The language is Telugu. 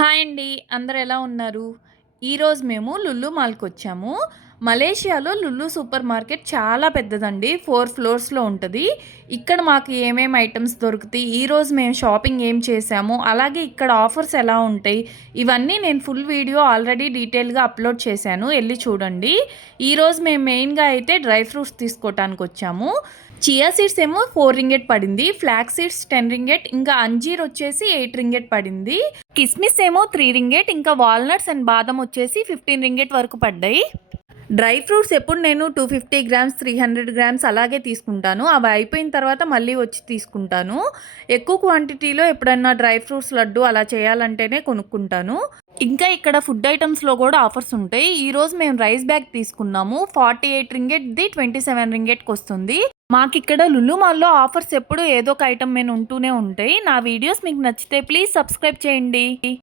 హాయ్ అండి. అందరూ ఎలా ఉన్నారు? ఈరోజు మేము లుల్లు మాల్‌కొచ్చాము. మలేషియాలో లుల్లు సూపర్ మార్కెట్ చాలా పెద్దదండి. 4 ఫ్లోర్స్‌లో ఉంటది. ఇక్కడ మాకు ఏమేమి ఐటెమ్స్ దొరుకుతాయి, ఈరోజు మేము షాపింగ్ ఏం చేశాము, అలాగే ఇక్కడ ఆఫర్స్ ఎలా ఉంటాయి, ఇవన్నీ నేను ఫుల్ వీడియో ఆల్రెడీ డీటెయిల్‌గా అప్‌లోడ్ చేశాను. ఎళ్లి చూడండి. ఈరోజు మేము మెయిన్‌గా అయితే డ్రై ఫ్రూట్స్ తీసుకోవటానికొచ్చాము. చియా సీడ్స్ ఏమో 4 రింగెట్ పడింది. ఫ్లాక్స్ సీడ్స్ 10 రింగెట్, ఇంకా అంజీర్ వచ్చేసి 8 రింగెట్ పడింది. కిస్మిస్ ఏమో 3 రింగెట్, ఇంకా వాల్నట్స్ అండ్ బాదం వచ్చేసి 15 రింగెట్ వరకు పడ్డాయి. డ్రై ఫ్రూట్స్ ఎప్పుడు నేను 250 గ్రామ్స్, 300 గ్రామ్స్ అలాగే తీసుకుంటాను. అవి అయిపోయిన తర్వాత మళ్ళీ వచ్చి తీసుకుంటాను. ఎక్కువ క్వాంటిటీలో ఎప్పుడన్నా డ్రై ఫ్రూట్స్ లడ్డు అలా చేయాలంటేనే కొనుక్కుంటాను. ఇంకా ఇక్కడ ఫుడ్ ఐటమ్స్లో కూడా ఆఫర్స్ ఉంటాయి. ఈరోజు మేము రైస్ బ్యాగ్ తీసుకున్నాము. 48 రింగెట్ది 27 రింగెట్కి వస్తుంది. మాకు ఇక్కడ లులు మాల్లో ఆఫర్స్ ఎప్పుడు ఏదో ఒక ఐటమ్ మీద ఉంటూనే ఉంటాయి. నా వీడియోస్ మీకు నచ్చితే ప్లీజ్ సబ్స్క్రైబ్ చేయండి.